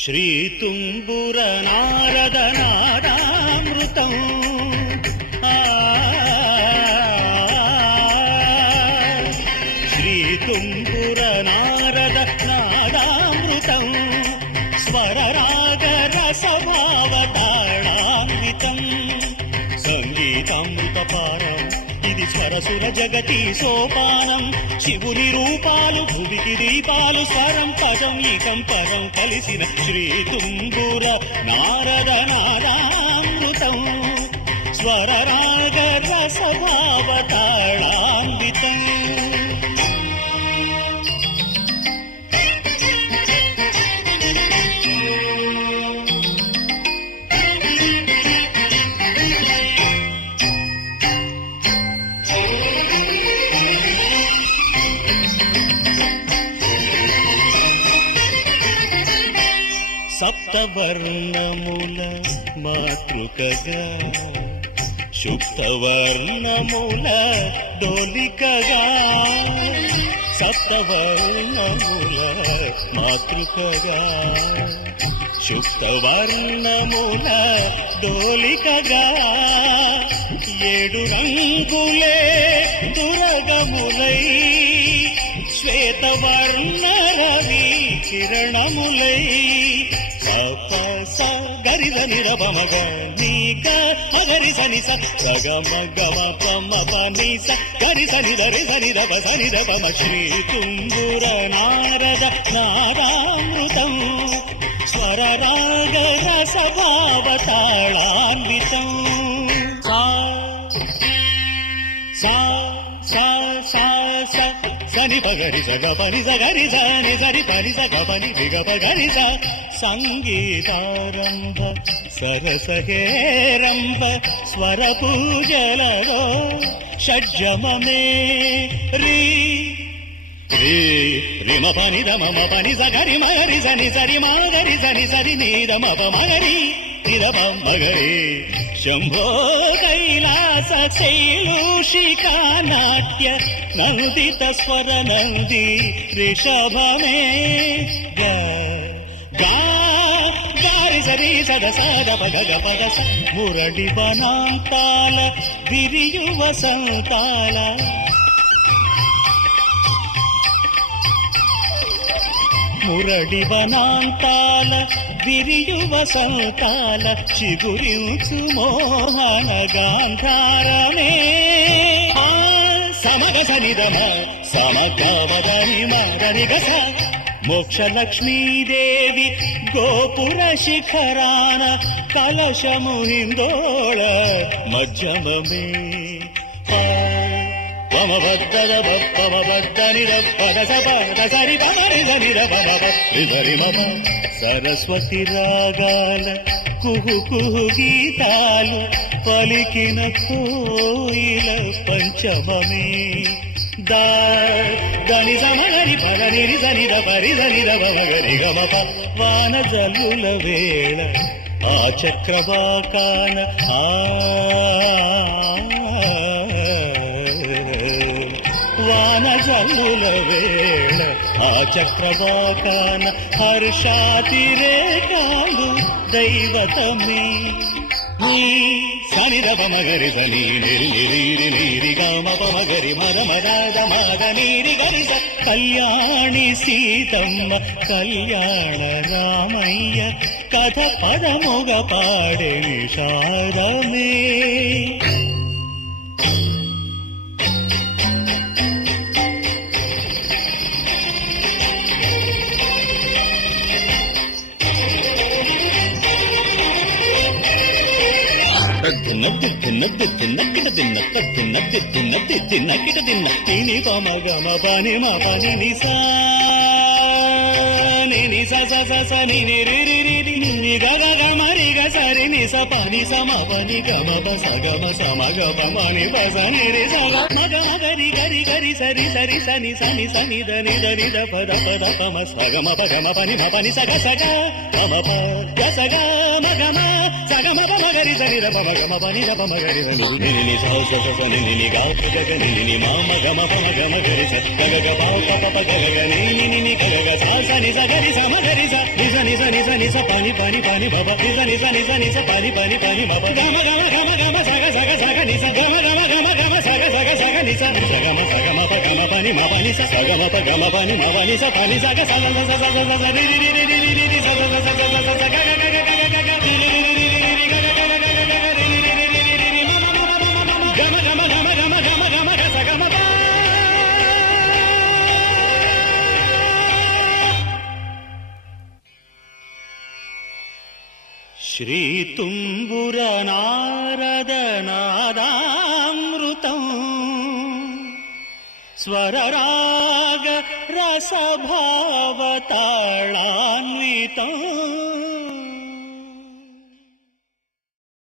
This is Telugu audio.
ಶ್ರೀ ತುಂಬುರ ನಾರದ ನಾದಾಮೃತಂ ಶ್ರೀ ತುಂಬುರ ನಾರದ ನಾದಾಮೃತಂ ಸ್ವರರಾಗ ರಸಭಾವತಾಳಾಮೃತಂ సంగీతామృత పారం ఇది స్వరసుర జగతి సోపానం శివుని రూపాలు భువికి దీపాలు స్వరం పదం ఈకం పరం కలిసిన శ్రీ తుంబుర నారద నాదామృతం స్వరరాగ రసభావతాళాన్వితం సప్తవర్ణముల మాతృకగా శుక్తవర్ణముల డోలికగా సప్తవర్ణముల మాతృకగా శుక్తవర్ణముల డోలికగా ఏడు రంగులే దురగములై శ్వేతవర్ణ రవి కిరణములై గరిజ నిరపమగ నీక మగరి సని సగమ గమ పమ పని స గరి సని దరి సని దప సని దపమ శ్రీ తుంబుర నారద నాదామృతం స్వరరాగ రసభావతాళాన్వితం సా సా సా సా సని పగరి సగ పని సగరి సని సరి పని సగ పని దిగ పగరి స సంగీతారంభ సరసహేరంభ స్వర పూజలలో షడ్జమమే రీ రీ రిమ పని దమ పని సగరి మగరి సని సరి మాగరి సని సరి నీదమ మగరి నిరమ మగరి శంభో కైలాస శైలూషికా నాట్య నందిత స్వర నంది రిషభమే గారి సరి సద సద పగ పగ స మురళి వనాంతాల విరియువ సంతాల మురళి వనాంతాల విరియువ సంతాల చిగురించు మోహన గాంధారమే సమగ సనిదమ సమగవదని మదని గస మోక్షలక్ష్మీదేవి గోపుర శిఖరాన కలశము హిందోళ మధ్యమమే పమబద్ధద పమబద్ధని పద సపద సరి పమరి ధని ధరి మమ సరస్వతి రాగాల కుహు కుహు గీతాలు పలికిన కోయిల పంచమమే దని సమగరి పదని సనిద పరిధని రమగరి గమప వాన జల్లుల వేళ ఆ చక్రవాకాన వాన జల్లుల వేళ ఆ చక్రవాకాన హర్షాతిరేకాలు దైవతమే నీ సని రవ మగరి సని నిరి నిరి నీరి గమ పమగరి మద మద మద నీరి గరి స కళ్యాణి సీతమ్మ కళ్యాణ రామయ్య కథ పదముగ పాడే విషాదమే తిని పమ గమ పని మా పని నిసా ని స స స స ని ని రి రి రి రి ని గ గ గ మ రి గ స రి ని స ప ని స మ ప ని గ మ ప స గ మ స మ గ ప మ ని ప స ని రి స గ మ గ మ గ రి గ రి గ రి స రి స రి స ని స ని స ని ద ని ద ని ద ప ద ప మ స గ మ ప గ మ ప ని మ ప ని స గ ప మ ప గ స గ మ గ మ స సగమ పమగరి సరిర పమగమ పని పమగరి నిని సౌ సొ నిని గా గగ నిని మామ గమ పమగమ గరి స గగ పావ పప గగ నిని గగ సా స ని స గరి సమ గరి స నిస నిస నిస నిస పని పని పని బబ నిస నిస నిస నిస పని పని పని బబ గమ గమ గమ గమ సగ సగ సగ నిస గమ గమ గమ గమ సగ సగ సగ నిస సగమ సగమ ప గమ పని మ పని స సగమ ప గమ పని మ పని స పని సగ స స స స స రి రి రి రి రి రి స స స స స స గ గ గ గ గ గ రి రి రి రి రి గ గ గ గ గ గ రి రి రి రి రి రి మ మ మ మ మ మ గమ గమ గమ గమ గమ గమ గ స గమ ప శ్రీ తుంబుర నారద నాదామృతం స్వరరాగ రసభావతాళాన్వితం